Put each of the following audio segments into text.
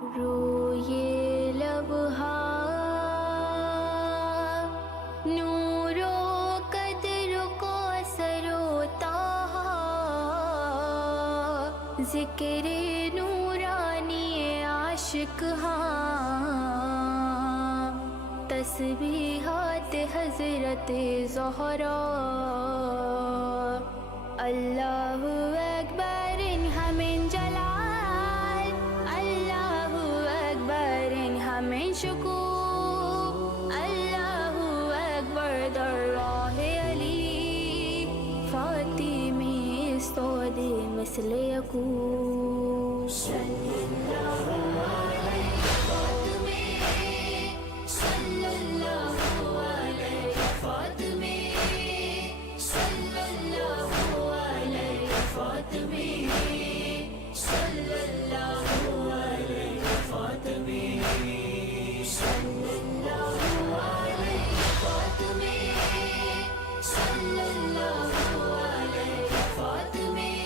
روئے لبہا نورو قدر کو سروتا ذکر نورانی عاشق ہاں تسبیحات حضرت زہرا اللہ اکبر ہمیں جلال اللہ اکبر ہمیں شکوہ اللہ اکبر در راہ علی فاطمی استود مثل یکوب صلی اللہ علیہ فاطمی صلی اللہ علیہ فاطمی صلی اللہ علیہ فاطمی صلی اللہ علیہ فاطمی صلی اللہ علیہ فاطمی صلی اللہ علیہ فاطمی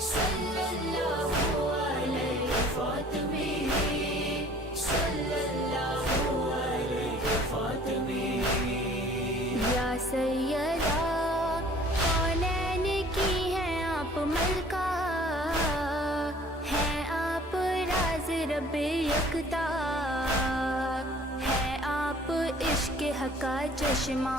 صلی اللہ علیہ فاطمی صلی اللہ علیہ فاطمی یا سیدہ کونین کی ہیں آپ ملکہ ہیں آپ راز رب یکتا ہے آپ عشق حق کا چشمہ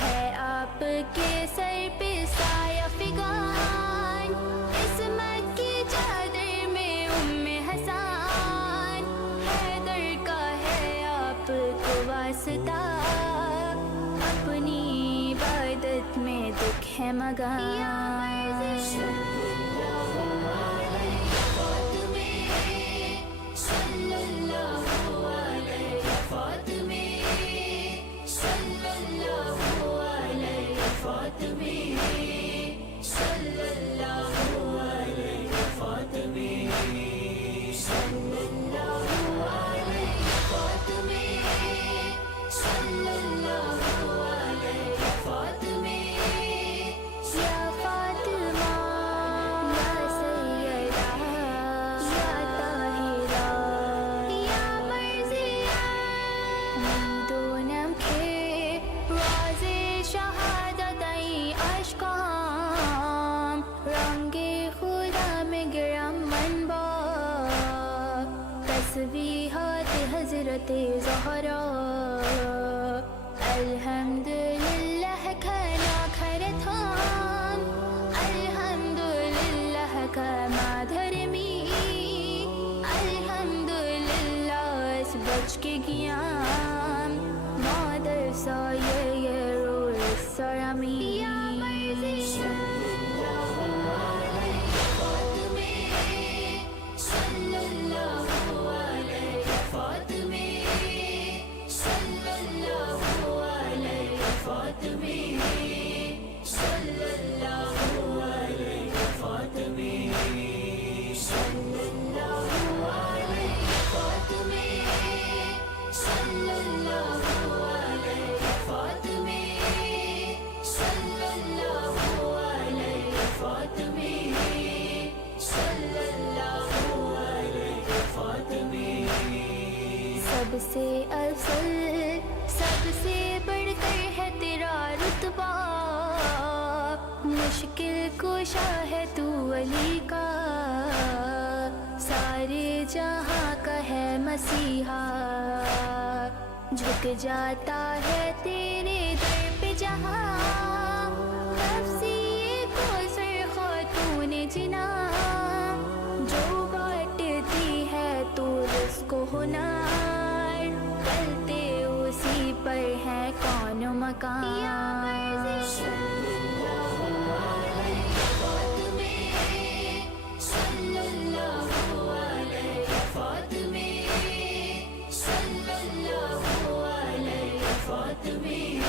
ہے آپ کے سر پہ سایہ فغان عصمت کی چادر میں ام حسان حیدر کا ہے آپ کو واسطہ اپنی عبادت میں دکھ ہے مگان صلی اللہ علیہ فاطمی صلی اللہ علیہ فاطمی صلی اللہ علیہ فاطمی صلی اللہ علیہ فاطمی صلی اللہ علیہ فاطمی یا فاطمہ یا سیدہ یا طاہرہ یا مرضیہ میدونم کے راز شہادت ای اشکام رنگ خدا میں گرم منبع تسبیحات حضرت زہرا الحمدللہ کھنا کھرتھام الحمدللہ کا مادھرمی الحمدللہ اس بچ کے گیام مادر سایہ رول سرمی یا مرضیہ صلی اللہ علیہ فاطمی صلی اللہ علیہ فاطمی صلی اللہ علیہ فاطمی صلی اللہ علیہ فاطمی صلی اللہ علیہ فاطمی صلی اللہ علیہ فاطمی صلی اللہ علیہ فاطمی سب سے افضل سب سے بڑھ کر ہے تیرا رتبہ مشکل کشا ہے تو علی کا سارے جہاں کا ہے مسیحا جھک جاتا ہے تیرے در پہ جہاں تفسیر کوثر خاتون جنا جو بانٹتی ہے تو رزق و ہنر چلتے اسی پر ہے کون و مکان صلی اللہ علیہ فاطمی صلی اللہ علیہ فاطمی صلی اللہ علیہ فاطمی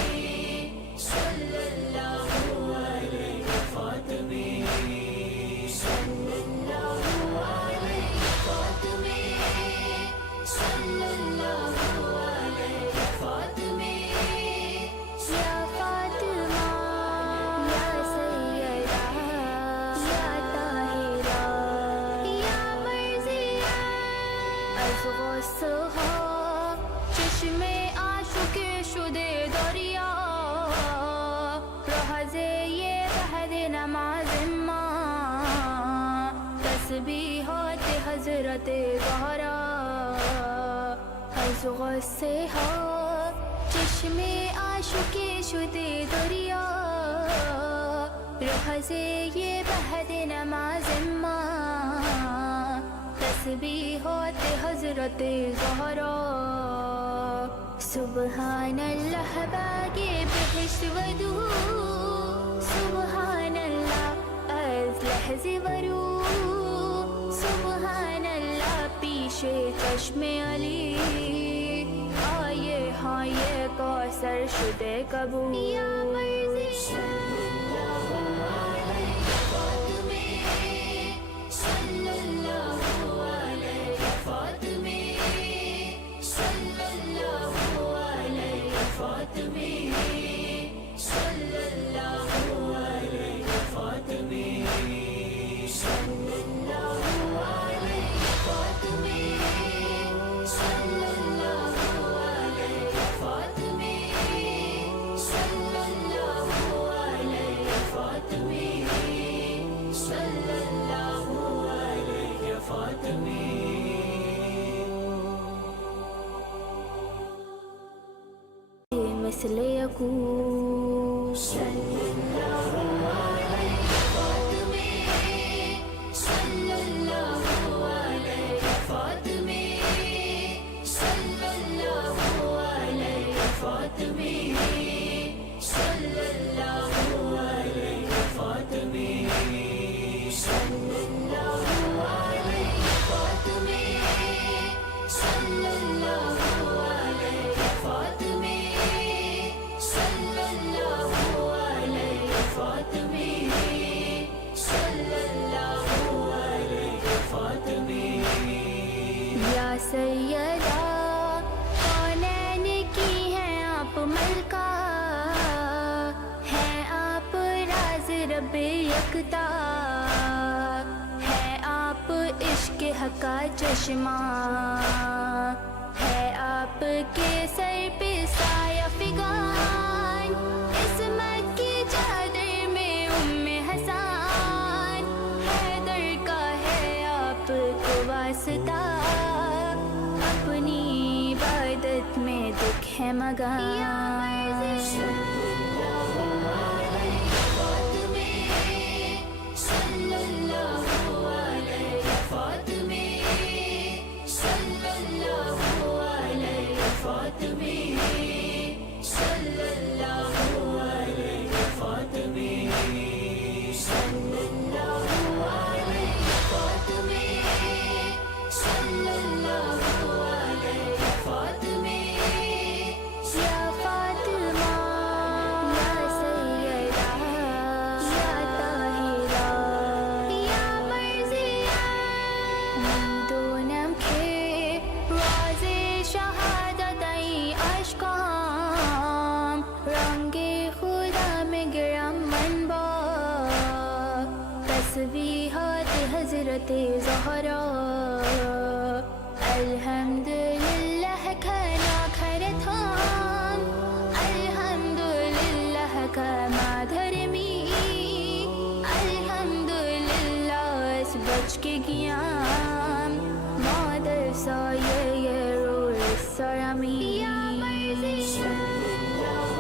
صلی اللہ علیہ فاطمی صلی اللہ علیہ فاطمی صلی اللہ علیہ فاطمی یا فاطمہ از غصه ها چشم عاشق شده دریا لحظه بعد نماز ما تسبیحات حضرت زهرا از غصه ها چشم عاشق شده دریا لحظه بعد نماز ما تسبیحات حضرت زهرا سبحان اللہ باغ بہشت ودو سبحان اللہ از لحظ ورو سبحان اللہ پیش چشم علی آئے ہاں یہ کوثر شدے قبول یا مرضی مثل یکون صلی اللہ علیہ فاطمہ صلی اللہ علیہ فاطمہ صلی اللہ علیہ فاطمہ صلی اللہ علیہ فاطمہ صلی اللہ علیہ فاطمہ صلی اللہ علیہ فاطمہ یا سیدہ کونین کی ہیں آپ ملکہ ہیں آپ راز رب یکتا ہے آپ عشق حق کا چشمہ ہے آپ کے سر پہ سایہ فغان عصمت کی چادر میں ام حسان حیدر کا ہے آپ کو واسطہ اپنی عبادت میں دکھ ہے مگان صلی اللہ علیہ فاطمہ صلی اللہ علیہ فاطمہ صلی اللہ علیہ فاطمہ صلی اللہ علیہ فاطمہ صلی اللہ علیہ فاطمہ یا فاطمہ یا سیدہ یا طاہرہ یا مرضیہ میدونم که راز شهادت ای اشکام رنگ خدا میں گرم من با تسبیحات حضرت زہرا الحمدللہ کا ناکھرت ہم الحمدللہ کا مادھرمی الحمدللہ اس بچ کے گیام مادر سایہ روح سرمی یا مرضی صلی اللہ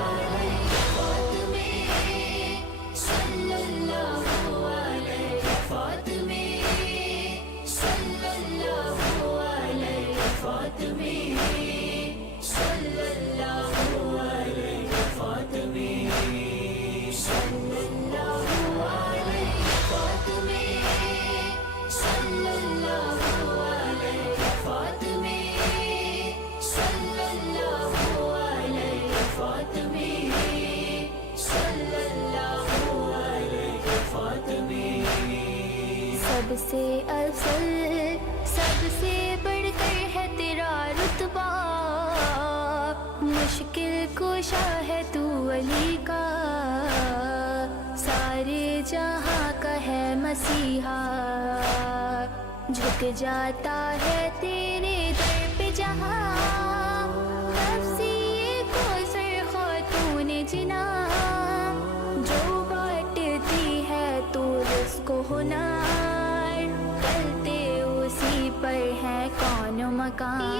علیہ فاطمہ صلی اللہ علیہ فاطمہ صلی اللہ علیہ فاطمہ صلی اللہ علیہ فاطمہ صلی اللہ علیہ فاطمہ صلی اللہ علیہ فاطمہ صلی اللہ علیہ فاطمہ سب سے افضل سب سے بڑھ کر ہے تیرا رتبہ مشکل کشا ہے تو علی کا سارے جہاں کا ہے مسیحا جھک جاتا ہے تیرے در پہ جہاں تفسیر کو سر خاتون جنا جو بانٹتی ہے تو رزق و ہنر کرتے اسی پر ہے کون و مکان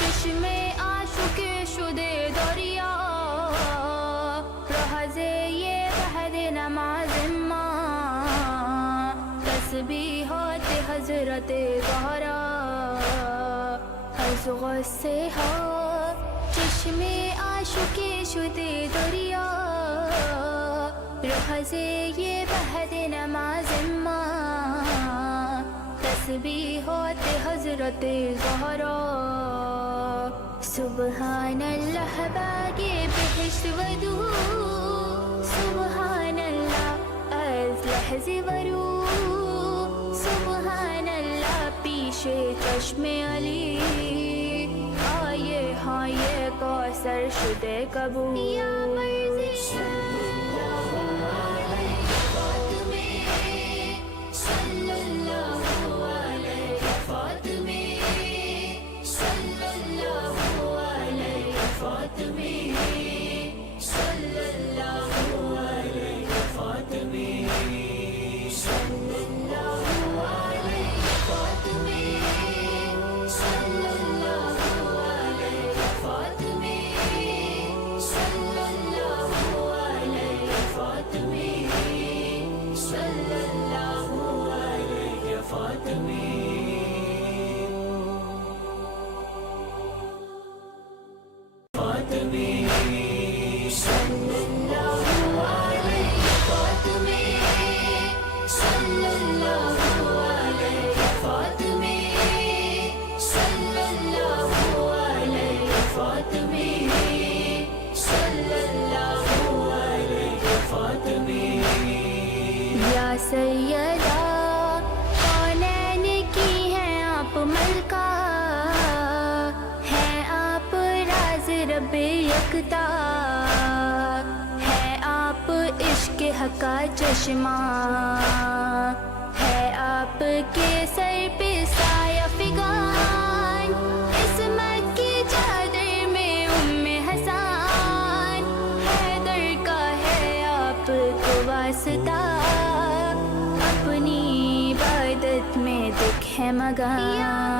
چشمے عاشق شدے دریا رہزے یہ بحر نماز ماں تسبیحات حضرت زہرا از غصے ہو چشمے عاشق شدے دریا رہزے یہ بحر نماز ماں تسبیحات حضرت زہرا سبحان اللہ باغِ بہشت ودو سبحان اللہ از لحظ ورو سبحان اللہ پیش چشم علی آئے ہاں یہ کوثر شدے قبول یا مرضی سیدہ کونین کی ہیں آپ ملکہ ہیں آپ راز رب یکتا ہے آپ عشق حق کا چشمہ ہے آپ کے سر پہ سایہ فغان عصمت کی چادر میں ام حسان حیدر کا ہے آپ کو واسطہ اپنی عبادت میں دکھ ہے مگان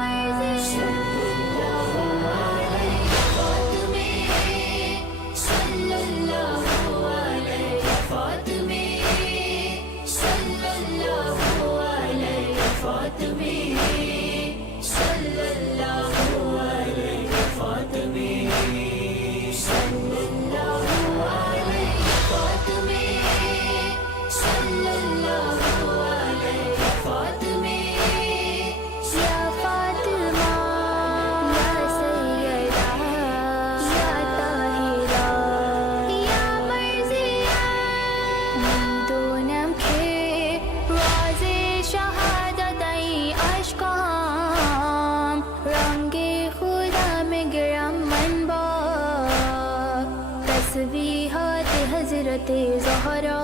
تسبیحات حضرت زہرا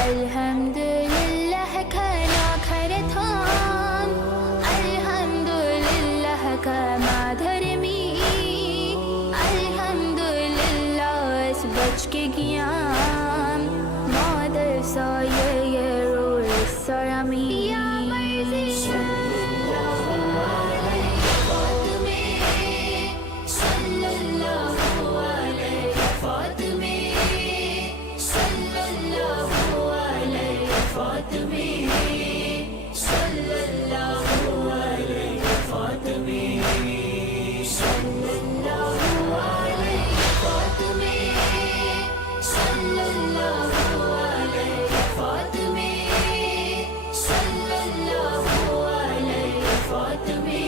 الحمدللہ کھنا کھر تھام الحمدللہ کما دھرمی الحمدللہ اس بچ کے گیام مادر سایہ یہ روح سرمی یا مرضی رات میں